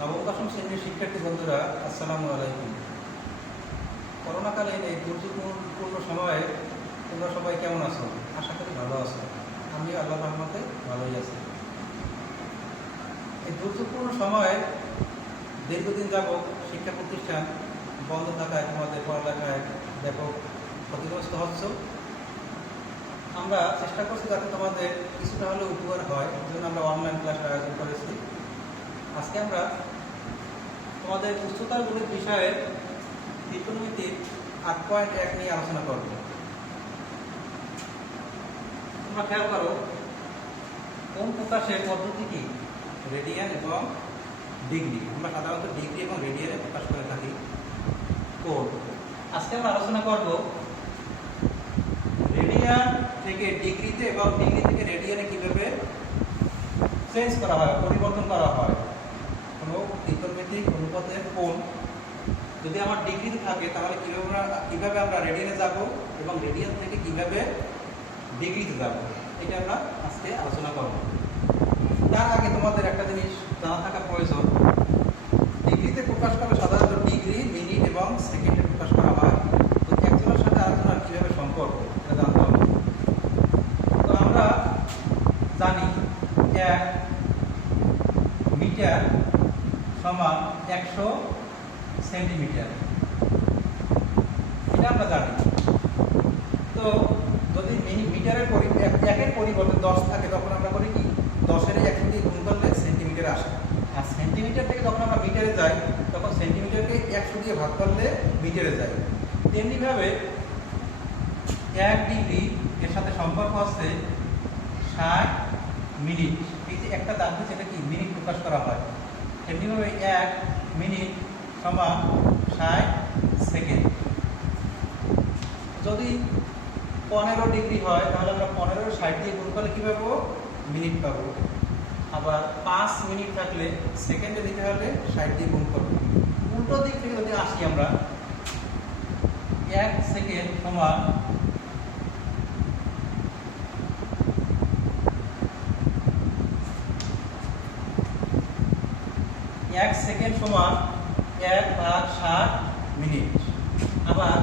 নবম দশম শ্রেণীর শিক্ষার্থী বন্ধুরা, আসসালামু আলাইকুম। করোনাকালীন এই দুর্যোগপূর্ণ সময়ে তোমরা সবাই কেমন আছো? আশা করি ভালো আছো। আমি আল্লাহর রহমতে ভালোই আছি। এই দুর্যোগপূর্ণ সময়ে দীর্ঘদিন যাবৎ শিক্ষা প্রতিষ্ঠান বন্ধ থাকায় তোমাদের পড়ালেখায় ব্যাপক ক্ষতিগ্রস্ত হচ্ছে। আমরা চেষ্টা করছি যাতে তোমাদের কিছুটা হলেও উপকার হয়, এই জন্য আমরা অনলাইন ক্লাসের আয়োজন করেছি। আজকে আমরা তোমাদের উচ্চতার গণিত বিষয়ের ত্রিকোণমিতির 8.1 নিয়ে আলোচনা করব। তোমরা খেয়াল করো, কোণ প্রকাশের পদ্ধতি কি? রেডিয়ান এবং ডিগ্রি। আমরা সাধারণত ডিগ্রি এবং রেডিয়ানে প্রকাশ করে থাকি কোণ। আজকে আমরা আলোচনা করব রেডিয়ান থেকে ডিগ্রিতে এবং ডিগ্রি থেকে রেডিয়ানে কিভাবে চেঞ্জ করা হয়, পরিবর্তন করা হয়। কোনো ত্রিকোণমিতিক অনুপাতের কোণ যদি আমার ডিগ্রিতে থাকে তাহলে কিভাবে আমরা রেডিয়ানে যাব এবং রেডিয়ান থেকে কিভাবে ডিগ্রিতে যাব, এটা আমরা আজকে আলোচনা করব। তার আগে তোমাদের একটা জিনিস জানা থাকা প্রয়োজন। ডিগ্রিতে প্রকাশ করা সাধারণত ডিগ্রি, মিনিট এবং সেকেন্ডে প্রকাশ করা হয়। তো একজনের সাথে আরেকজনের কিভাবে সম্পর্ক এটা জানতে হবে। তো আমরা জানি 1 মিটার সমান 100 সেন্টিমিটার, এটা আমরা জানি। তো যদি মিটারের একের পরিবর্তে 10 থাকে তখন আমরা করি কি, 10-এর 100 দিয়ে গুণ করলে সেন্টিমিটার আসে। আর সেন্টিমিটার থেকে যখন আমরা মিটারে যাই তখন সেন্টিমিটারকে 100 দিয়ে ভাগ করলে মিটারে যায়। তেমনিভাবে 1 ডিগ্রি এর সাথে সম্পর্ক আছে 60 মিনিট। এই যে একটা দাগ দিচ্ছে, এটা কি মিনিট প্রকাশ করা হয়। তেমনিভাবে 1 মিনিট সমান 60 সেকেন্ড। যদি 15 ডিগ্রি হয় তাহলে আমরা 15 60 দিয়ে গুণ করলে কি পাবো? মিনিট পাবো। আবার 5 মিনিট থাকলে সেকেন্ডে দিতে হলে 60 দিয়ে গুণ করবো। উল্টো দিক থেকে যদি আসি আমরা, 1 সেকেন্ড সমান 1 সেকেন্ড সমান 1/60 মিনিট। আবার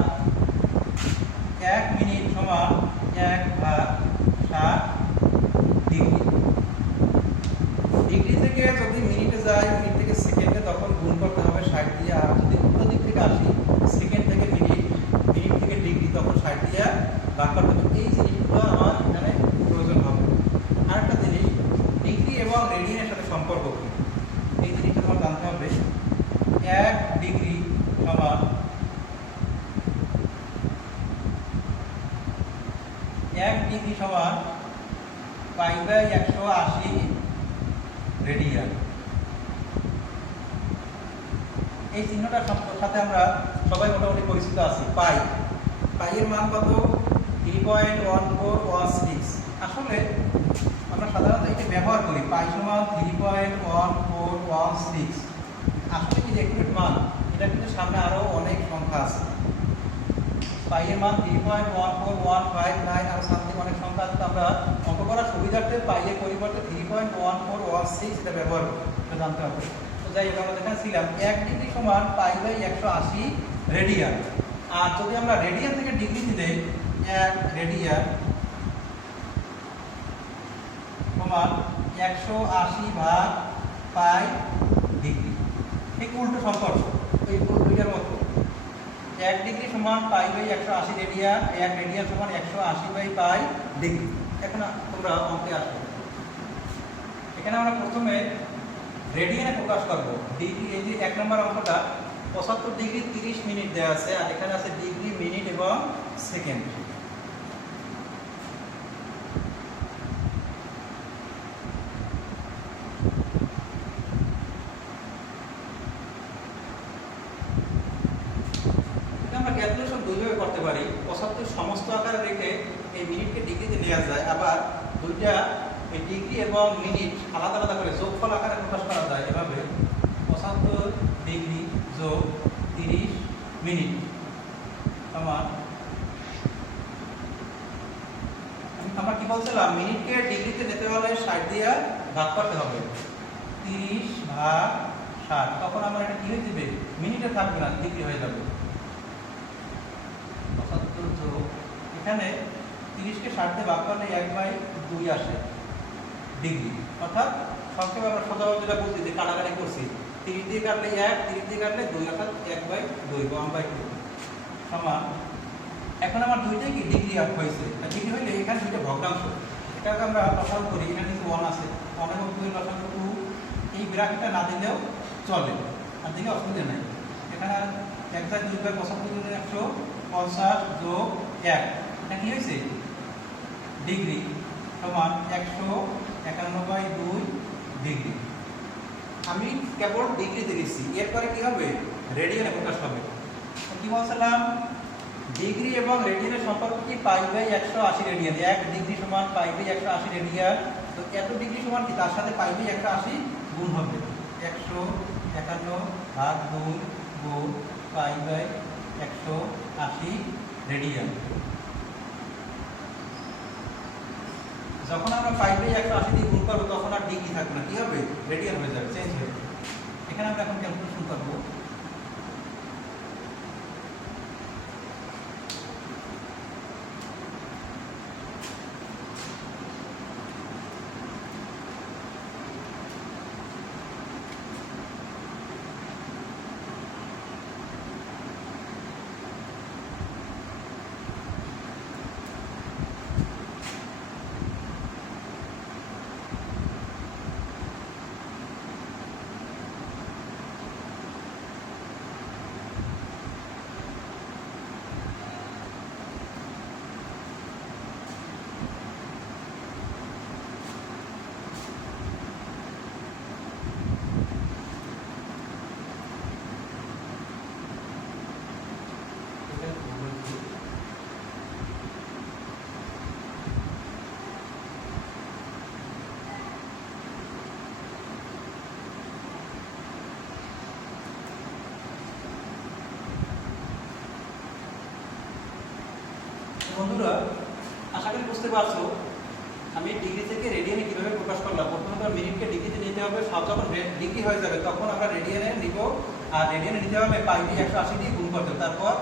1 মিনিট সমান 1/60 ডিগ্রি। ডিগ্রি থেকে যদি মিনিটে যায়, মিনিট থেকে সেকেন্ডে, তখন গুণ করতে হবে 60 দিয়ে। আর যদি উল্টো দিক থেকে আসি, সেকেন্ড থেকে মিনিট, মিনিট থেকে ডিগ্রি, তখন 60 দিয়ে ভাগ করতে হবে। এই জিনিসগুলো আমার এখানে প্রয়োজন হবে। আরেকটা জিনিস, ডিগ্রি এবং রেডিয়ানের সাথে সম্পর্ক কি, এই জিনিসটা তোমার জানতে হবে। 1 ডিগ্রি সমান 1 ডিগ্রি সমান π/180 রেডিয়ান। এই চিহ্নটার সাথে আমরা সবাই মোটামুটি পরিচিত আছি। পাই এর মান কত? 3.1416। আসলে আমরা সাধারণত এটা ব্যবহার করি, পাই সমান 3.1416। আসলে কি একুরেট মান? এটা কিন্তু সামনে আরো অনেক সংখ্যা আছে। পাই এর মান 3.14159 আর সামনে অনেক সংখ্যা আছে। আমরা অঙ্ক করার সুবিধার্থে পাই এর পরিবর্তে 3.1416 এটা ব্যবহার করি, এটা জানতে হবে। তো যাই হোক, আমরা যেখানে ছিলাম 1 ডিগ্রি সমান π/180 রেডিয়ান। আর যদি আমরা রেডিয়ান থেকে ডিগ্রিতে দেই, 1 রেডিয়ান সমান 180/π ডিগ্রি। ঠিক উল্টো সম্পর্ক, এই দুইটার মতো। 1 ডিগ্রি সমান π/180 রেডিয়ান, 1 রেডিয়ান সমান 180/π ডিগ্রি। এখন তোমরা অঙ্কে আসো। এখানে আমরা প্রথমে রেডিয়ানে প্রকাশ করব ডিগ্রি। এই যে 1 নম্বর অঙ্কটা 75 ডিগ্রি 30 মিনিট দেওয়া আছে, আর এখানে আছে ডিগ্রি, মিনিট এবং সেকেন্ড। আমরা ক্যালকুলেশন দুইভাবে করতে পারি। 75 সমস্ত আকারে রেখে এই মিনিটকে ডিগ্রিতে নেওয়া যায়, আবার দুইটা এই ডিগ্রি এবং মিনিট আলাদা আলাদা করে যোগফল আকারে প্রকাশ করা যায়। এভাবে 75 ডিগ্রি যোগ 30 মিনিট সমান, আমরা কি বলছিলাম, মিনিটকে ডিগ্রিতে নিতে হলে 60 দিয়ে ভাগ করতে হবে। 30/60 60, তখন আমার এটা কি হয়ে যাবে, মিনিটে থাকবে না, ডিগ্রি হয়ে যাবে। 75 যোগ এখানে 30কে 60 দিয়ে ভাগ করলে 1/2 আসে ডিগ্রি। অর্থাৎ সংক্ষেপে আমরা সোজাভাবে যেটা বলছি যে কাটাকাটি করছি, 30 দিয়ে কাটলে 1, 30 দিয়ে কাটলে 2, অর্থাৎ 1/2 1/2 সমান। এখন আমার দুইটাই কি ডিগ্রি হয়েছে, ডিগ্রি হইলে এখানে দুইটা ভগ্নাংশ, এটাকে আমরা লসাগু করি। এখানে কিন্তু 1 আছে, 1 এর মধ্যে লসাগু 2, এই ব্র্যাকেটটা না দিলেও চলে, আর দিলে অসুবিধা নেই। এখানে 1/2 যোগ 1, এটা কি হয়েছে, ডিগ্রি সমান 151/2 ডিগ্রি। আমি কেবল ডিগ্রিতে দিচ্ছি, এরপরে কি হবে, রেডিয়ানে প্রকাশ হবে। কি বলছিলাম, ডিগ্রি এবং রেডিয়ানের সম্পর্ক কি, π/180 রেডিয়ান। 1 ডিগ্রি সমান π/180 রেডিয়ান। তো এত ডিগ্রি সমান কি, তার সাথে π/180 গুণ হবে, 151/2 গুণ π/180 রেডিয়ান। যখন আমরা 5/180 দিয়ে গুণ করবো তখন আর ডিগ্রি থাকবে না, কি হবে, রেডিয়ান হয়ে যাবে, চেঞ্জ হয়ে যাবে। এখানে আমরা এখন ক্যালকুলেশন করবো। বন্ধুরা, আশা করি বুঝতে পারছো আমি ডিগ্রি থেকে রেডিয়ানে কিভাবে প্রকাশ করলাম। প্রথমত মিনিটকে ডিগ্রিতে নিতে হবে, সব যখন ডিগ্রি হয়ে যাবে তখন আমরা রেডিয়ানে নিব, আর রেডিয়ানে নিতে হবে π/180 দিয়ে গুণ করতে। তারপর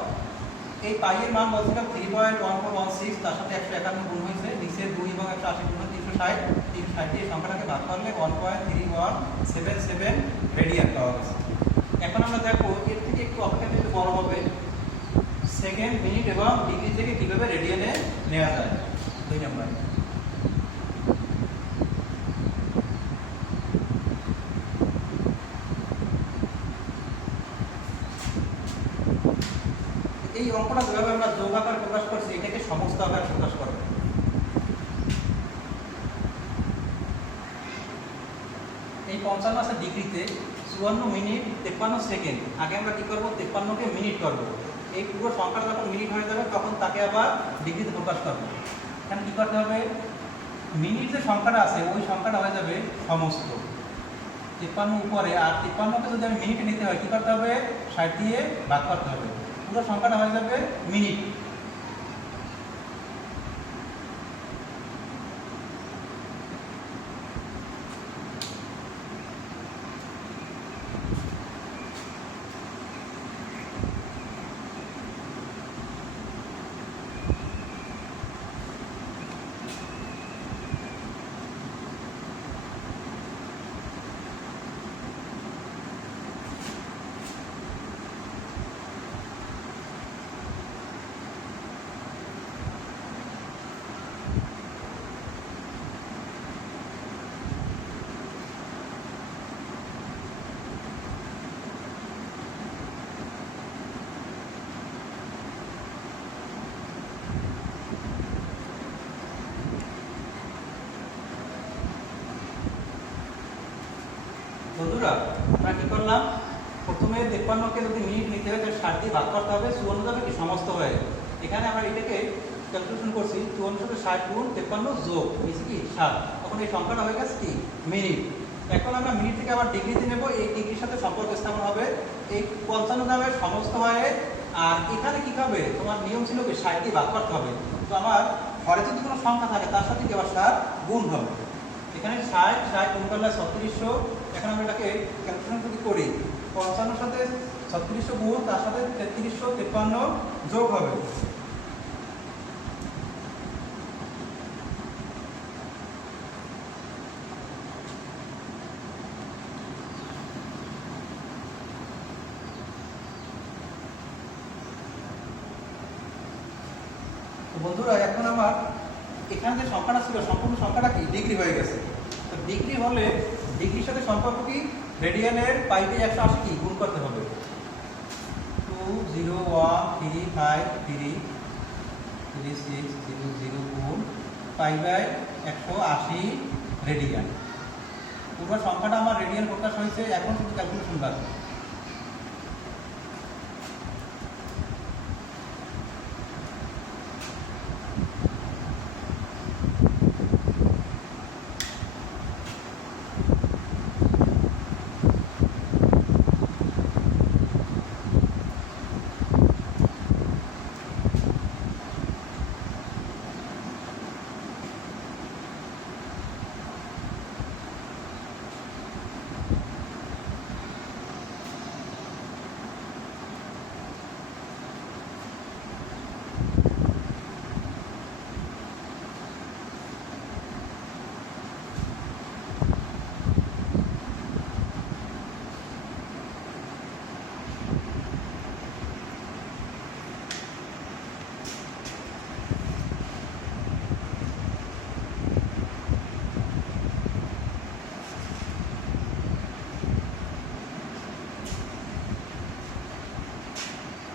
এই পাইয়ের মান বলছিলাম 3.1416, তার সাথে 151 গুণ হয়েছে, নিচে 2 এবং 180 গুণ 360, 360 দিয়ে সংখ্যাটাকে ভাগ করলে 1.3177 রেডিয়ান পাওয়া গেছে। এখন আমরা দেখো এর থেকে একটু অপেক্ষাকৃত বড় হবে, সেকেন্ড, মিনিট এবং ডিগ্রি থেকে কিভাবে রেডিয়ানে নেওয়া যায়। 2 নম্বর, এই অঙ্কটা যেভাবে আমরা যোগ আকার প্রকাশ করছি এটাকে সমস্ত আকার প্রকাশ করবে। এই 55 আছে ডিগ্রিতে, 54 মিনিট 53 সেকেন্ড। আগে আমরা কি করব, 53কে মিনিট করব। এই পুরো সংখ্যাটা যখন মিনিট হয়ে যাবে তখন তাকে আবার ডিগ্রিতে প্রকাশ করব। এখানে কি করতে হবে, মিনিট যে সংখ্যাটা আছে ওই সংখ্যাটা হয়ে যাবে সমস্ত 53 উপরে, আর 53কে যদি আমি মিনিটে নিতে হয় কি করতে হবে, 60 দিয়ে ভাগ করতে হবে, পুরো সংখ্যাটা হয়ে যাবে মিনিট। বন্ধুরা, আমরা কি করলাম, প্রথমে 53কে যদি মিনিট নিতে হয় তাহলে 60 দিয়ে ভাগ করতে হবে, 54 যাবে কি সমস্ত হয়ে। এখানে আমরা এটাকে ক্যালকুলেশন করছি, 54 60 গুণ 53 যোগ নিচে কি 7, তখন এই সংখ্যাটা হয়ে গেছে কি মিনিট। এখন আমরা মিনিট থেকে আবার ডিগ্রিতে নেব, এই ডিগ্রির সাথে সম্পর্ক স্থাপন হবে, এই 55 যাবে সমস্ত হয়ে। আর এখানে কি হবে, তোমার নিয়ম ছিল কি 60 দিয়ে ভাগ করতে হবে, তো আমার ঘরে যদি কোনো সংখ্যা থাকে তার সাথে কি আবার 7 গুণ হবে। এখানে 60 গুণ করলে 3600। এখন আমরা এটাকে ক্যালকুলেশন যদি করি 55 সাথে 3600 গুণ, তার সাথে 3353 যোগ হবে। বন্ধুরা এখন আমার এখানে যে সংখ্যাটা ছিল সম্পূর্ণ সংখ্যাটা কি ডিগ্রি হয়ে গেছে। তো ডিগ্রি হলে ডিগ্রির সাথে সম্পর্ক কি, রেডিয়ানের পাইতে 180 কি গুণ করতে হবে। 201353600 গুণ π/180 রেডিয়ান। পুরো সংখ্যাটা আমার রেডিয়ান প্রকাশ হয়েছে। এখন শুধু ক্যালকুলেশন লাগবে।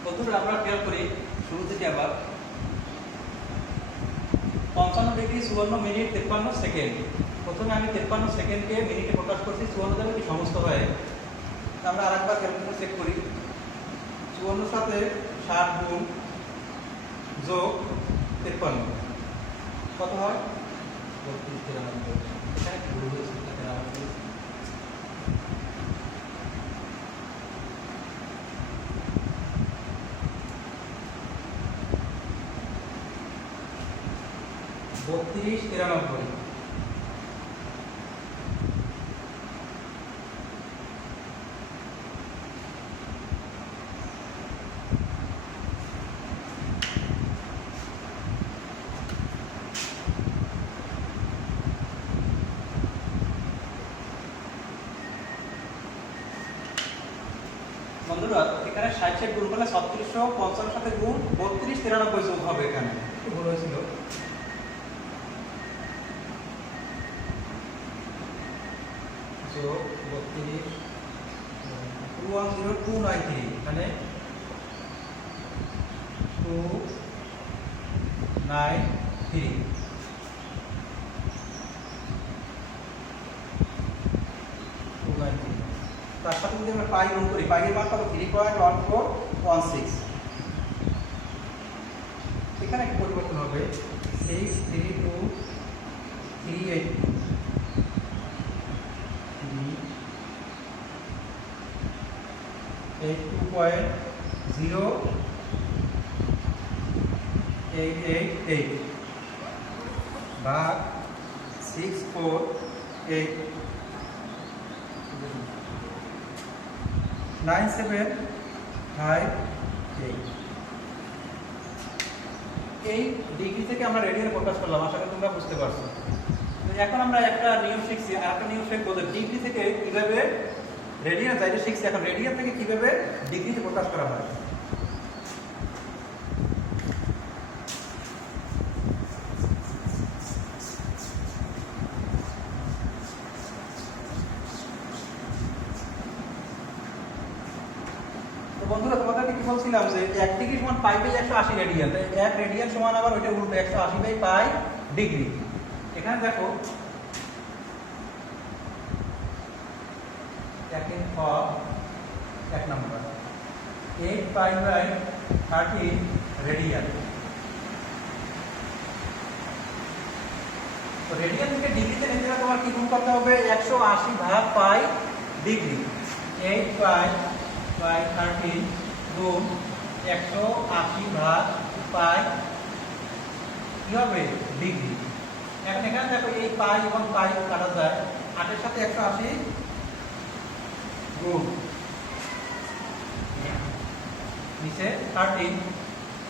বন্ধুরা আমরা খেয়াল করি শুরু থেকে আবার 55 ডিগ্রি 54 মিনিট 53 সেকেন্ড। প্রথমে আমি 53 সেকেন্ডকে মিনিটে প্রকাশ করছি, 54 যাবে কি সমস্ত হয়। আমরা আরেকবার ক্যালকুলেটর চেক করি। 54 সাথে 60 গুণ যোগ 53 কত হয়? 32 এখানে কি ভুল হয়েছে? বত্রিশ 93। বন্ধুরা এখানে 60 গুণ করলে 3650 সাথে গুণ 32 93 যোগ হবে। এখানে একটু ভুল হয়েছিল। যোগ 32 210293 এখানে 293 তার সাথে যদি আমরা পাই গুণ করি, পাইয়ের মান পাবো 3.1416। এখানে একটু পরিবর্তন হবে 63238 2.0888 ভাগ 648 9758। এই ডিগ্রি থেকে আমরা রেডিয়ানে প্রকাশ করলাম। আশা করি তোমরা বুঝতে পারছো। এখন আমরা একটা নিয়ম শিখছি, আর একটা নিয়ম শিখবো যে ডিগ্রি থেকে কিভাবে রেডিয়ান যাইতে শিখছি। এখন রেডিয়ান থেকে কিভাবে ডিগ্রিতে প্রকাশ করা হয়। বন্ধুরা তোমাদেরকে কি বলছিলাম যে 1 ডিগ্রি সমান π/180 রেডিয়ান। তাই 1 রেডিয়ান সমান আবার ওইটা উল্টো 180/π ডিগ্রি। এখানে দেখো এক নম্বর 8π/13 রেডিয়ান। তো রেডিয়ান থেকে ডিগ্রিতে নিতে গেলে তোমার কি গুণ করতে হবে? 180/π ডিগ্রি। 8π/13 গুণ 180/π কি হবে? ডিগ্রি। এখন এখানে দেখো এই পাই এবং পাই কাটা যায়, 8 এর সাথে 180 গুণ নিচে 13,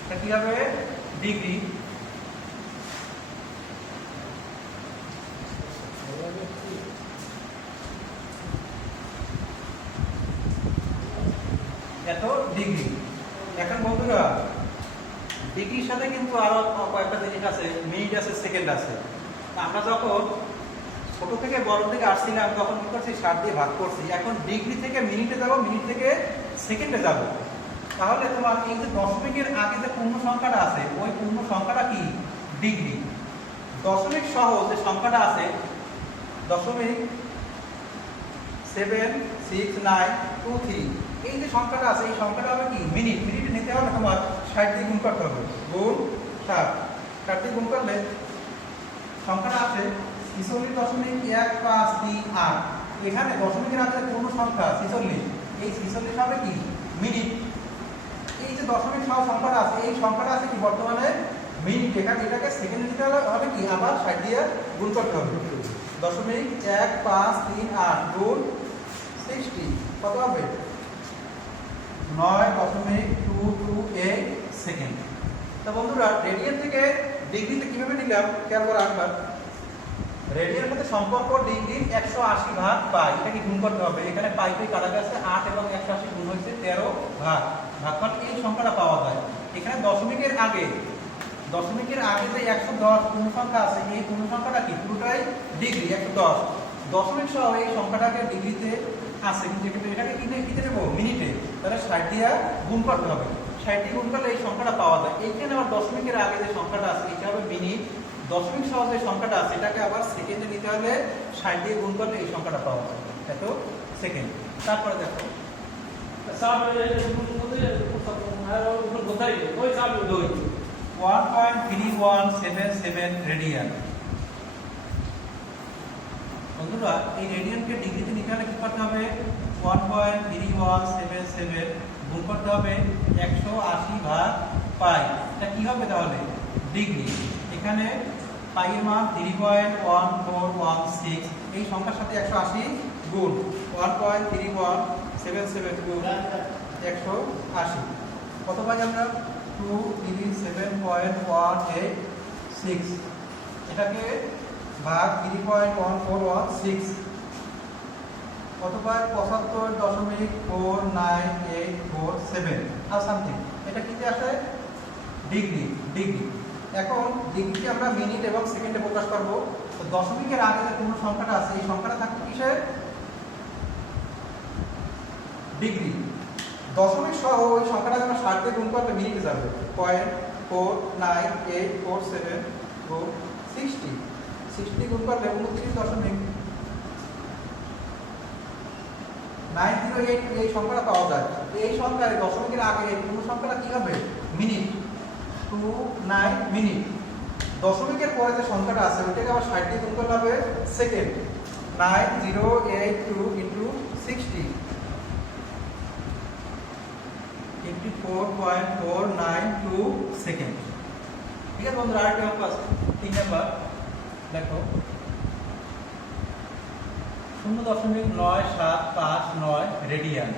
এটা কি হবে ডিগ্রি। এত ডিগ্রি। এখন বন্ধুরা ডিগ্রির সাথে কিন্তু আরো কয়েকটা জিনিস আছে, মিনিট আছে, সেকেন্ড আছে। আমরা যখন ছোট থেকে বড় থেকে আসছিলাম তখন কি করছি 60 দিয়ে ভাগ করছি, এখন ডিগ্রি থেকে মিনিটে যাব, মিনিট থেকে সেকেন্ডে যাব। তাহলে তোমার এই যে দশমিকের আগে যে পূর্ণ সংখ্যাটা আছে ওই পূর্ণ সংখ্যাটা কি ডিগ্রি। দশমিক সহ যে সংখ্যাটা আছে 0.76923, এই যে সংখ্যাটা আছে এই সংখ্যাটা হবে কি মিনিট। মিনিটে নিতে হবে তোমার 60 দিয়ে গুণ করতে হবে, গুণ 60 দিয়ে গুণ করলে সংখ্যাটা আছে 46.1538। এখানে দশমিকের আগে পূর্ণ সংখ্যা 46, এই 46 হবে কি মিনিট। এই যে দশমিক সহ সংখ্যাটা আছে এই সংখ্যাটা আছে কি বর্তমানে মিনিট। এখানে এটাকে সেকেন্ডে নিতে হবে কি আবার 60 দিয়ে গুণ করতে হবে। 0.1538 গুণ 60 কত হবে 9.228 সেকেন্ড। তো বন্ধুরা রেডিয়ান থেকে ডিগ্রিতে কিভাবে নিলাম খেয়াল করে একবার। রেডিয়ানের সাথে সম্পর্ক ডিগ্রির 180 ভাগ পাই, এটাকে গুণ করতে হবে। এখানে পাই পাই কাটা গেছে 8 এবং 180 গুণ হয়েছে 13 ভাগ। ভাগফল এই সংখ্যাটা পাওয়া যায়। এখানে দশমিকের আগে যে 110 পূর্ণ সংখ্যা আছে এই পূর্ণ সংখ্যাটা কি পুরোটাই ডিগ্রি 110। দশমিক সহ এই সংখ্যাটাকে ডিগ্রিতে আছে কিন্তু এটাকে কিতে দেবো মিনিটে, তাহলে 60 দিয়ে গুণ করতে হবে। 60 দিয়ে গুণ করলে এই সংখ্যাটা পাওয়া যায়। এইখানে আবার দশমিকের আগে যে সংখ্যাটা আছে এটা হবে মিনিট, দশমিক সহ যে সংখ্যাটা আছে এটাকে আবার সেকেন্ডে নিতে হলে 60 দিয়ে গুণ করলে এই সংখ্যাটা পাওয়া যায়, এত সেকেন্ড। তারপরে দেখো 1.3177 রেডিয়ান। বন্ধুরা এই রেডিয়ানকে ডিগ্রিতে নিতে হলে কি করতে হবে 1.3177 গুণ করতে হবে 180 ভাগ পাই, এটা কি হবে তাহলে ডিগ্রি। এখানে পাই এর মান 3.1416, এই সংখ্যার সাথে 180 গুণ 1.3177 গুণ 180 কত পাই আমরা 237.186, এটাকে ভাগ 3.1416 কত পাই 75.49847 আর সামথিং, এটা কি আসে ডিগ্রি। এখন ডিগ্রিকে আমরা মিনিট এবং সেকেন্ডে প্রকাশ করব। তো দশমিকের আগে যে পূর্ণ সংখ্যাটা আছে এই সংখ্যাটা থাকবে কিসে ডিগ্রি। দশমিক সহ ওই সংখ্যাটা আমরা 60 দিয়ে গুণ করলে মিনিটে যাবে 0.49847 গুণ 60 গুণ করলে 29.908 এই সংখ্যাটা পাওয়া যায়। এই সংখ্যার দশমিকের আগে এই পূর্ণ সংখ্যাটা কি হবে মিনিট 29 মিনিট। দশমিকের পরে যে সংখ্যাটা আছে ওইটাকে আবার 60 দিয়ে গুণ করলে হবে সেকেন্ড, 9082 ইনটু 60 54.492 সেকেন্ড। ঠিক আছে বন্ধুরা, আরেকটা অঙ্ক আছে 3 নাম্বার। দেখো 0.9759 রেডিয়ান।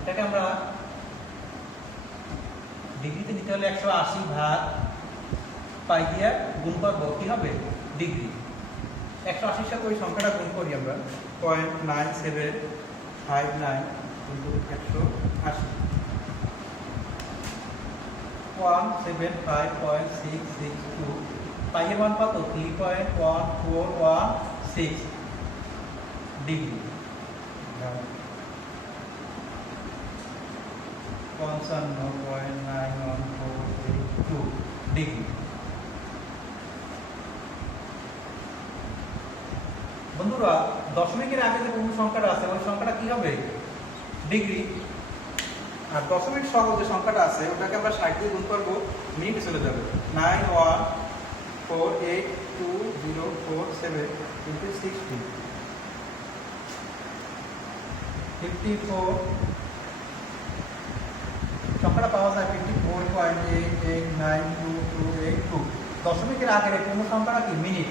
এটাকে আমরা ডিগ্রিতে নিতে হলে 180 ভাগ পাই দিয়ে গুণ করবো কি হবে ডিগ্রি। 180 সাথে ওই সংখ্যাটা গুণ করি আমরা 0.9759 ইনটু 180 175.662, পাই এর মান কত 3.1416 ডিগ্রি, 55.91482 ডিগ্রি। বন্ধুরা দশমিকের আগে যে পূর্ণ সংখ্যাটা আছে ওই সংখ্যাটা কি হবে ডিগ্রি, আর দশমিক সহ যে সংখ্যাটা আছে ওটাকে আমরা 60 দিয়ে গুণ করবো মিনিটে চলে যাবে 91482047 ইনটু 60 54 সংখ্যাটা পাওয়া যায় 54.8892 282 দশমিকের আগের এই পূর্ণ সংখ্যাটা কি মিনিট।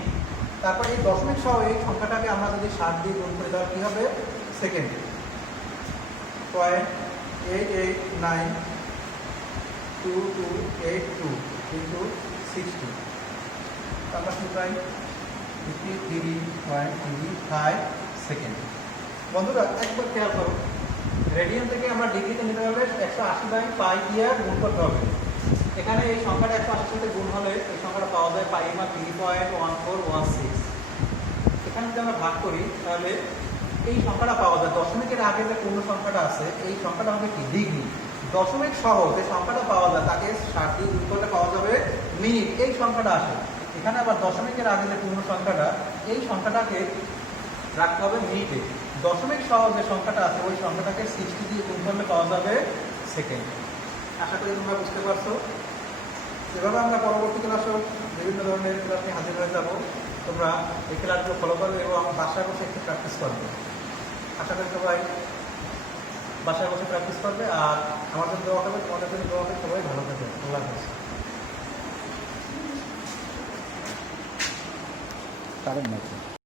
তারপর এই দশমিক সহ এই সংখ্যাটাকে আমরা যদি 60 দিয়ে গুণ করি তাহলে কী হবে সেকেন্ড। 0.8892282 ইন্টু 60 আমরা কি পাই 53.35 সেকেন্ড। বন্ধুরা একবার খেয়াল করো, রেডিয়ান থেকে আমরা ডিগ্রিতে নিতে হলে 180/π দিয়ে গুণ করতে হবে। এখানে এই সংখ্যাটা 180 সাথে গুণ হলে এই সংখ্যাটা পাওয়া যায় পাই মান 3.1416। এখানে যদি আমরা ভাগ করি তাহলে এই সংখ্যাটা পাওয়া যায়। দশমিকের আগে যে পূর্ণ সংখ্যাটা আছে এই সংখ্যাটা হবে কি ডিগ্রি। দশমিক সহ যে সংখ্যাটা পাওয়া যায় তাকে 60 দিয়ে গুণ করলে পাওয়া যাবে মিনিট, এই সংখ্যাটা আসে। এখানে আবার দশমিকের আগে যে পূর্ণ সংখ্যাটা এই সংখ্যাটাকে রাখতে হবে মিনিটে। দশমিক সহ যে সংখ্যাটা আছে ওই সংখ্যাটাকে 60 দিয়ে গুণ করলে পাওয়া যাবে সেকেন্ড। আশা করি তোমরা বুঝতে পারছো। এভাবে আমরা পরবর্তী ক্লাসেও বিভিন্ন ধরনের ক্লাস নিয়ে হাজির হয়ে যাব। তোমরা এই ক্লাসগুলো ফলো করবে এবং বাসায় বসে একটু প্র্যাকটিস করবে। আশা করি সবাই বাসায় বসে প্র্যাকটিস করবে। আর আমার জন্য দোয়া করবে, তোমাদের জন্য দোয়া করবে। সবাই ভালো থাকবে। আল্লাহ হাফেজ।